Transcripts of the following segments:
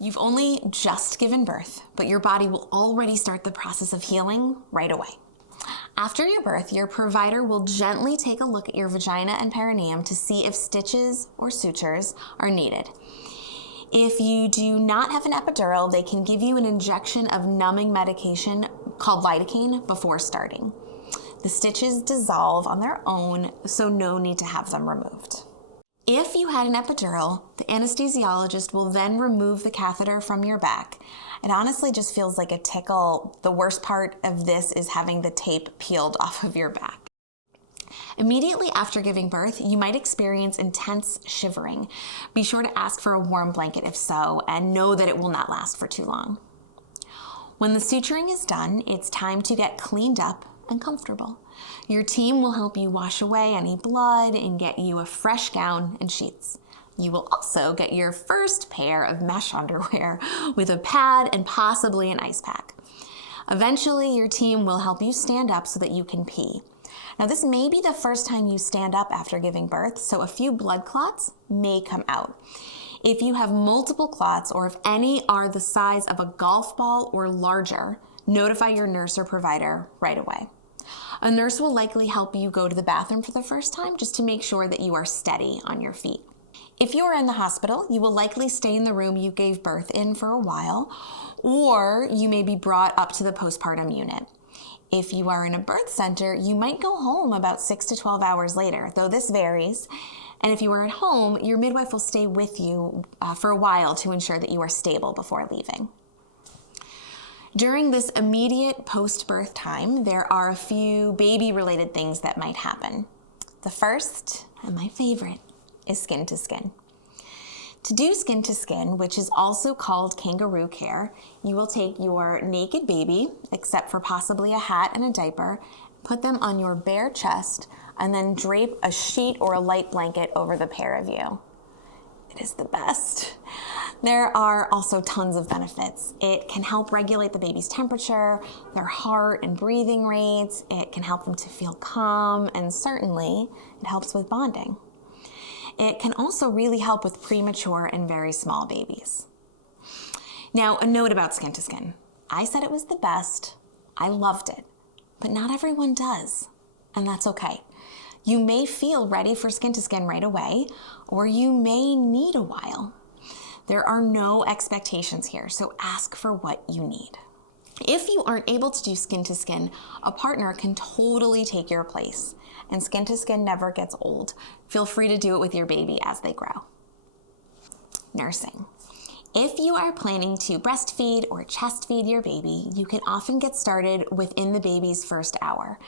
You've only just given birth, but your body will already start the process of healing right away. After your birth, your provider will gently take a look at your vagina and perineum to see if stitches or sutures are needed. If you do not have an epidural, they can give you an injection of numbing medication called lidocaine before starting. The stitches dissolve on their own, so no need to have them removed. If you had an epidural, the anesthesiologist will then remove the catheter from your back. It honestly just feels like a tickle. The worst part of this is having the tape peeled off of your back. Immediately after giving birth, you might experience intense shivering. Be sure to ask for a warm blanket if so, and know that it will not last for too long. When the suturing is done, it's time to get cleaned up and comfortable. Your team will help you wash away any blood and get you a fresh gown and sheets. You will also get your first pair of mesh underwear with a pad and possibly an ice pack. Eventually, your team will help you stand up so that you can pee. Now, this may be the first time you stand up after giving birth, so a few blood clots may come out. If you have multiple clots, or if any are the size of a golf ball or larger, notify your nurse or provider right away. A nurse will likely help you go to the bathroom for the first time just to make sure that you are steady on your feet. If you are in the hospital, you will likely stay in the room you gave birth in for a while, or you may be brought up to the postpartum unit. If you are in a birth center, you might go home about 6 to 12 hours later, though this varies. And if you are at home, your midwife will stay with you for a while to ensure that you are stable before leaving. During this immediate post-birth time, there are a few baby-related things that might happen. The first, and my favorite, is skin to skin. To do skin to skin, which is also called kangaroo care, you will take your naked baby, except for possibly a hat and a diaper, put them on your bare chest, and then drape a sheet or a light blanket over the pair of you. It is the best. There are also tons of benefits. It can help regulate the baby's temperature, their heart and breathing rates. It can help them to feel calm, and certainly it helps with bonding. It can also really help with premature and very small babies. Now, a note about skin to skin. I said it was the best. I loved it, but not everyone does, and that's okay. You may feel ready for skin to skin right away, or you may need a while. There are no expectations here, so ask for what you need. If you aren't able to do skin to skin, a partner can totally take your place, and skin to skin never gets old. Feel free to do it with your baby as they grow. Nursing. If you are planning to breastfeed or chest feed your baby, you can often get started within the baby's first hour.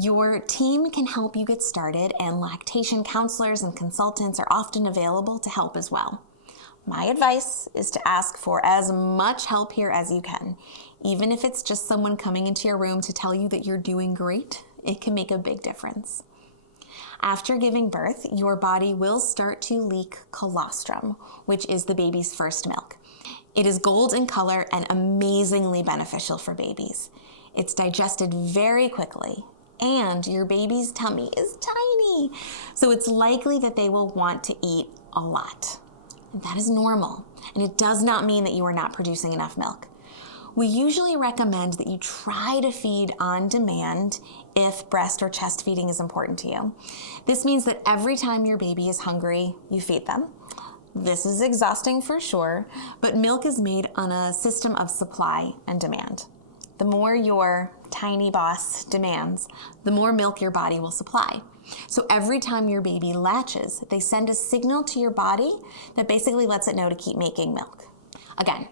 Your team can help you get started, and lactation counselors and consultants are often available to help as well. My advice is to ask for as much help here as you can. Even if it's just someone coming into your room to tell you that you're doing great, it can make a big difference. After giving birth, your body will start to leak colostrum, which is the baby's first milk. It is gold in color and amazingly beneficial for babies. It's digested very quickly, and your baby's tummy is tiny, so it's likely that they will want to eat a lot. That is normal, and it does not mean that you are not producing enough milk. We usually recommend that you try to feed on demand if breast or chest feeding is important to you. This means that every time your baby is hungry, you feed them. This is exhausting for sure, but milk is made on a system of supply and demand. The more your tiny boss demands, the more milk your body will supply. So every time your baby latches, they send a signal to your body that basically lets it know to keep making milk. Again,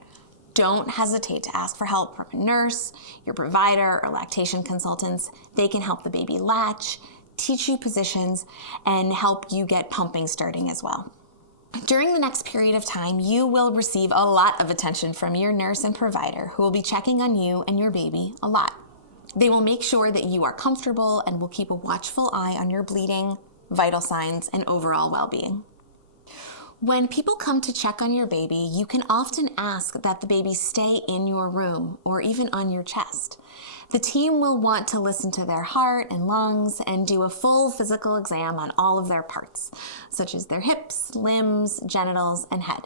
don't hesitate to ask for help from a nurse, your provider, or lactation consultants. They can help the baby latch, teach you positions, and help you get pumping starting as well. During the next period of time, you will receive a lot of attention from your nurse and provider, who will be checking on you and your baby a lot. They will make sure that you are comfortable and will keep a watchful eye on your bleeding, vital signs, and overall well-being. When people come to check on your baby, you can often ask that the baby stay in your room or even on your chest. The team will want to listen to their heart and lungs and do a full physical exam on all of their parts, such as their hips, limbs, genitals, and head.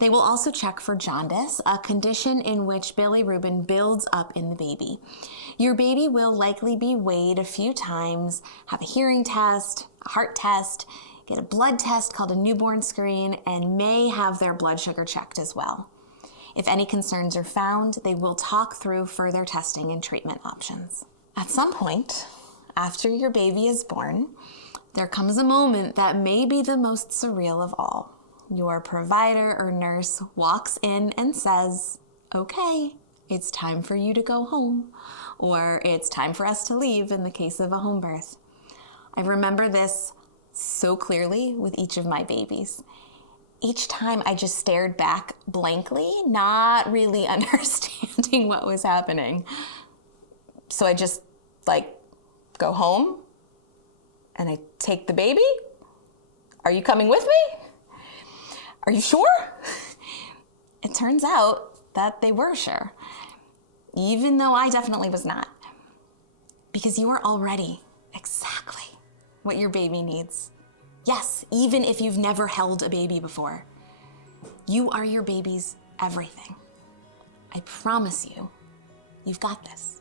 They will also check for jaundice, a condition in which bilirubin builds up in the baby. Your baby will likely be weighed a few times, have a hearing test, a heart test, get a blood test called a newborn screen, and may have their blood sugar checked as well. If any concerns are found, they will talk through further testing and treatment options. At some point, after your baby is born, there comes a moment that may be the most surreal of all. Your provider or nurse walks in and says, "Okay, it's time for you to go home," or "It's time for us to leave" in the case of a home birth. I remember this so clearly with each of my babies. Each time I just stared back blankly, not really understanding what was happening. So I just go home and I take the baby. "Are you coming with me? Are you sure?" It turns out that they were sure, even though I definitely was not. Because you are already exactly what your baby needs. Yes, even if you've never held a baby before. You are your baby's everything. I promise you, you've got this.